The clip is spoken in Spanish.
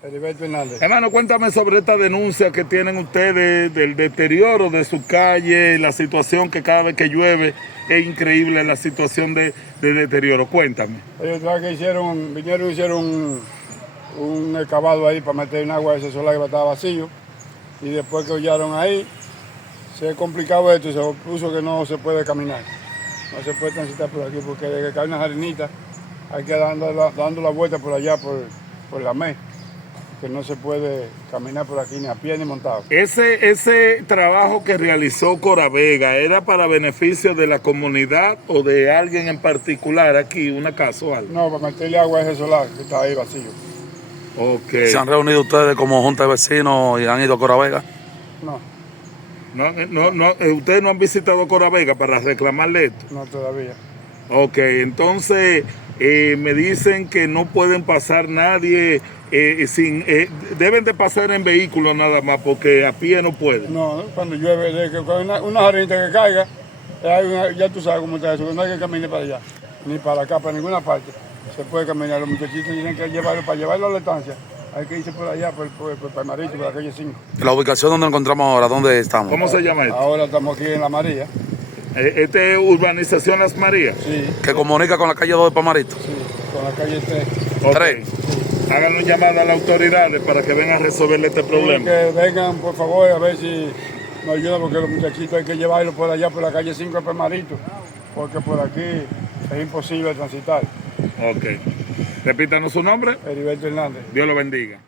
Heriberto Hernández. Hermano, cuéntame sobre esta denuncia que tienen ustedes del deterioro de su calle, la situación que cada vez que llueve es increíble la situación de deterioro. Cuéntame. Ellos que vinieron y hicieron un excavado ahí para meter un agua a ese solar que estaba vacío. Y después que hollaron ahí, se ha complicado esto y se puso que no se puede caminar. No se puede transitar por aquí porque desde que cae una arenita hay que dando la vuelta por allá, por la MES, que no se puede caminar por aquí ni a pie ni montado. Ese trabajo que realizó Coravega, ¿era para beneficio de la comunidad o de alguien en particular aquí, una casa o algo? No, para meterle agua a ese solar que está ahí vacío. Okay. ¿Se han reunido ustedes como junta de vecinos y han ido a Coravega? No. ¿Ustedes no han visitado Coravega para reclamarle esto? No todavía. Ok, entonces me dicen que no pueden pasar nadie deben de pasar en vehículo nada más porque a pie no pueden. No, cuando llueve, una arenita que caiga, ya tú sabes cómo está eso, no hay que caminar para allá, ni para acá, para ninguna parte. Se puede caminar, los muchachitos tienen que llevarlo, para llevarlo a la estancia, hay que irse por allá, por Palmarito, por la calle 5. La ubicación donde nos encontramos ahora, ¿dónde estamos? ¿Cómo se llama esto? Ahora estamos aquí en La María. ¿Este es Urbanización Las Marías? Sí. Que comunica con la calle 2 de Palmarito. Sí, con la calle 3. Okay. Háganle llamada a las autoridades para que vengan a resolverle este problema. Que vengan, por favor, a ver si nos ayudan, porque los muchachitos hay que llevarlos por allá, por la calle 5 de Palmarito, porque por aquí es imposible transitar. Ok. Repítanos su nombre. Heriberto Hernández. Dios lo bendiga.